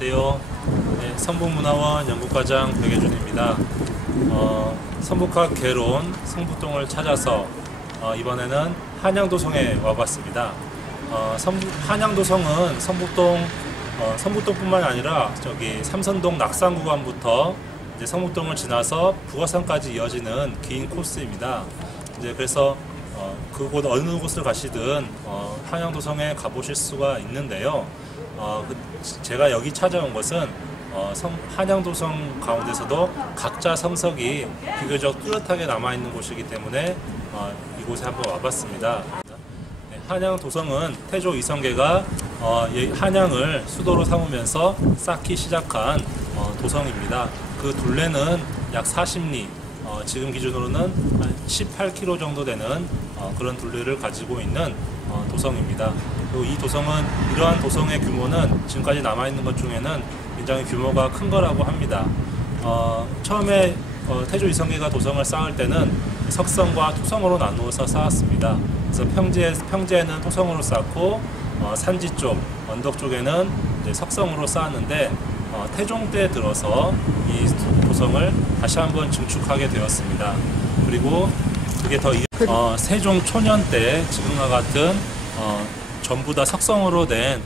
안녕하세요. 네, 성북문화원 연구과장 백예준입니다. 성북학 개론 성북동을 찾아서 이번에는 한양도성에 와봤습니다. 한양도성은 성북동뿐만 아니라 저기 삼선동 낙산 구간부터 이제 성북동을 지나서 북어산까지 이어지는 긴 코스입니다. 이제 그래서 그곳 어느 곳을 가시든 한양도성에 가보실 수가 있는데요. 제가 여기 찾아온 것은 한양도성 가운데서도 각자 성석이 비교적 뚜렷하게 남아있는 곳이기 때문에 이곳에 한번 와봤습니다. 한양도성은 태조 이성계가 한양을 수도로 삼으면서 쌓기 시작한 도성입니다. 그 둘레는 약 40리, 지금 기준으로는 한 18km 정도 되는 그런 둘레를 가지고 있는 도성입니다. 그리고 이 도성은, 이러한 도성의 규모는 지금까지 남아있는 것 중에는 굉장히 규모가 큰 거라고 합니다. 처음에 태조 이성계가 도성을 쌓을 때는 석성과 토성으로 나누어서 쌓았습니다. 그래서 평지에는 토성으로 쌓고 산지 쪽, 언덕 쪽에는 이제 석성으로 쌓았는데 태종 때 들어서 이 도성을 다시 한번 증축하게 되었습니다. 그리고 그게 더 세종 초년 때 지금과 같은 전부 다 석성으로 된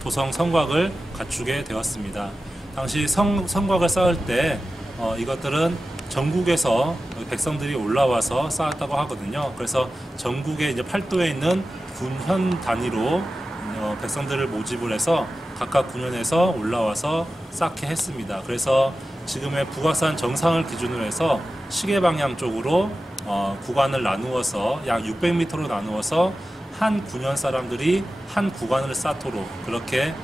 도성 성곽을 갖추게 되었습니다. 당시 성곽을 쌓을 때 이것들은 전국에서 백성들이 올라와서 쌓았다고 하거든요. 그래서 전국의 이제 팔도에 있는 군현 단위로 백성들을 모집을 해서 각각 군현에서 올라와서 쌓게 했습니다. 그래서 지금의 북악산 정상을 기준으로 해서 시계 방향 쪽으로 구간을 나누어서 약 600m로 나누어서 한 군현 사람들이 한 구간을 쌓도록 그렇게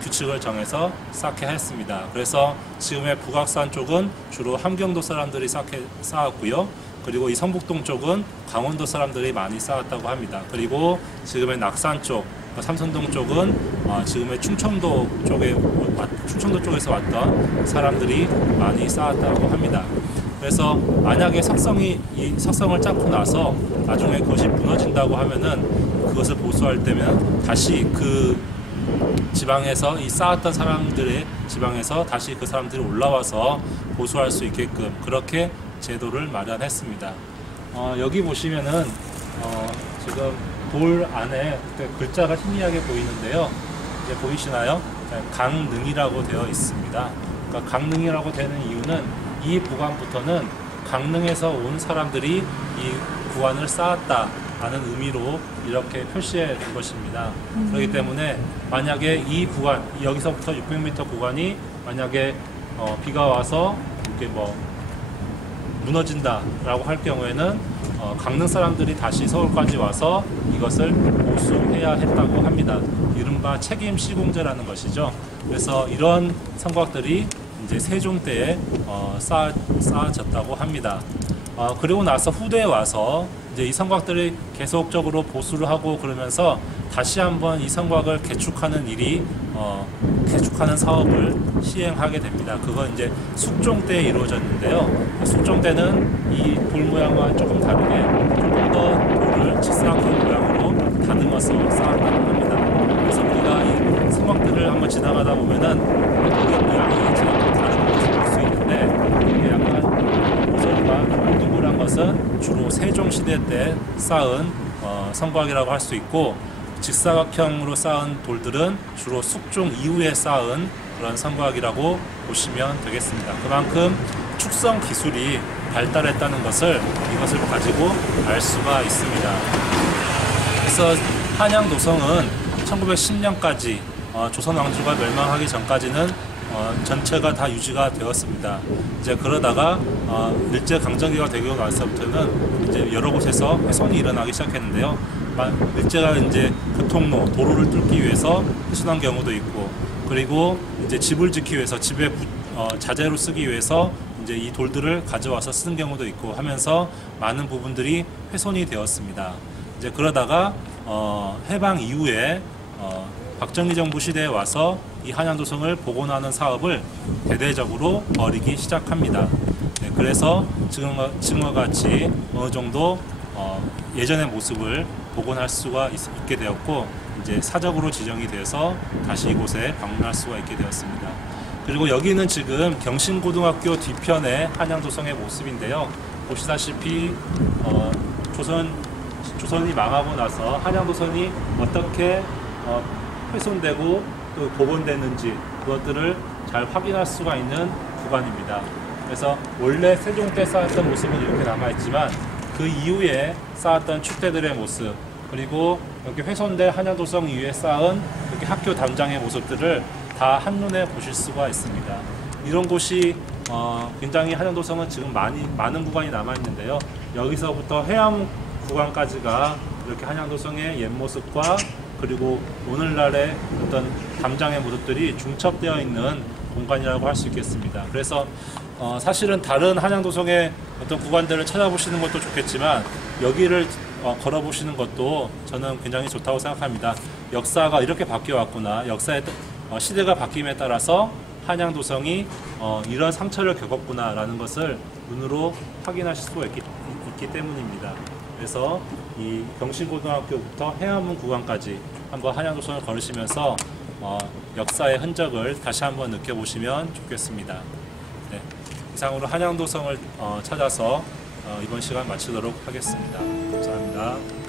규칙을 정해서 쌓게 했습니다. 그래서 지금의 북악산 쪽은 주로 함경도 사람들이 쌓았고요. 그리고 이 성북동 쪽은 강원도 사람들이 많이 쌓았다고 합니다. 그리고 지금의 낙산 쪽, 삼선동 쪽은 지금의 충청도 쪽에서 왔던 사람들이 많이 쌓았다고 합니다. 그래서 만약에 이 석성을 쌓고 나서 나중에 그것이 무너진다고 하면은 그것을 보수할 때면 다시 그 지방에서 이 쌓았던 사람들의 지방에서 다시 그 사람들이 올라와서 보수할 수 있게끔 그렇게 제도를 마련했습니다. 여기 보시면은 지금 돌 안에 글자가 희미하게 보이는데요. 이제 보이시나요? 강릉이라고 되어 있습니다. 그러니까 강릉이라고 되는 이유는 이 구간부터는 강릉에서 온 사람들이 이 구간을 쌓았다라는 의미로 이렇게 표시해 둔 것입니다. 그렇기 때문에 만약에 이 구간, 여기서부터 600m 구간이 만약에 비가 와서 이렇게 무너진다라고 할 경우에는 강릉 사람들이 다시 서울까지 와서 이것을 보수해야 했다고 합니다. 이른바 책임 시공제라는 것이죠. 그래서 이런 성곽들이 이제 세종 때에 쌓아졌다고 합니다. 그리고 나서 후대에 와서 이제 이 성곽들이 계속적으로 보수를 하고 그러면서 다시 한번 이 성곽을 개축하는 개축하는 사업을 시행하게 됩니다. 그건 이제 숙종 때에 이루어졌는데요. 숙종 때는 이 돌 모양과 조금 다르게 조금 더 돌을 직사각형 모양으로 다듬어서 쌓았다고 합니다. 그래서 우리가 이 성곽들을 한번 지나가다 보면은 돌의 모양이 좀 다른 것을 볼 수 있는데 이게 약간 모서리가 동글동글한 것은 주로 세종시대 때 쌓은 성곽이라고 할 수 있고, 직사각형으로 쌓은 돌들은 주로 숙종 이후에 쌓은 그런 성곽이라고 보시면 되겠습니다. 그만큼 축성 기술이 발달했다는 것을 이것을 가지고 알 수가 있습니다. 그래서 한양도성은 1910년까지 조선 왕조가 멸망하기 전까지는 전체가 다 유지가 되었습니다. 이제 그러다가 일제강점기가 되고 나서부터는 이제 여러 곳에서 훼손이 일어나기 시작했는데요. 일제가 이제 교통로, 도로를 뚫기 위해서 훼손한 경우도 있고, 그리고 이제 집을 짓기 위해서 집에 자재로 쓰기 위해서 이제 이 돌들을 가져와서 쓰는 경우도 있고 하면서 많은 부분들이 훼손이 되었습니다. 이제 그러다가 해방 이후에 박정희 정부 시대에 와서 이 한양도성을 복원하는 사업을 대대적으로 벌이기 시작합니다. 네, 그래서 지금과 같이 어느 정도 예전의 모습을 복원할 수가 있게 되었고, 이제 사적으로 지정이 되어서 다시 이곳에 방문할 수가 있게 되었습니다. 그리고 여기는 지금 경신고등학교 뒤편의 한양도성의 모습인데요. 보시다시피 조선이 망하고 나서 한양도성이 어떻게 훼손되고 또 복원됐는지 그것들을 잘 확인할 수가 있는 구간입니다. 그래서 원래 세종 때 쌓았던 모습은 이렇게 남아있지만 그 이후에 쌓았던 축대들의 모습, 그리고 여기 훼손된 한양도성 이후에 쌓은 여기 학교 담장의 모습들을 다 한눈에 보실 수가 있습니다. 이런 곳이 굉장히 한양도성은 지금 많은 구간이 남아있는데요. 여기서부터 해암 구간까지가 이렇게 한양도성의 옛 모습과 그리고 오늘날의 어떤 담장의 모습들이 중첩되어 있는 공간이라고 할 수 있겠습니다. 그래서 사실은 다른 한양도성의 어떤 구간들을 찾아보시는 것도 좋겠지만 여기를 걸어보시는 것도 저는 굉장히 좋다고 생각합니다. 역사가 이렇게 바뀌어 왔구나, 역사의 시대가 바뀜에 따라서 한양도성이 이런 상처를 겪었구나 라는 것을 눈으로 확인하실 수가 있기 때문입니다. 그래서 이 경신고등학교부터 해암문 구간까지 한번 한양도성을 걸으시면서 역사의 흔적을 다시 한번 느껴보시면 좋겠습니다. 네, 이상으로 한양도성을 찾아서 이번 시간 마치도록 하겠습니다. 감사합니다.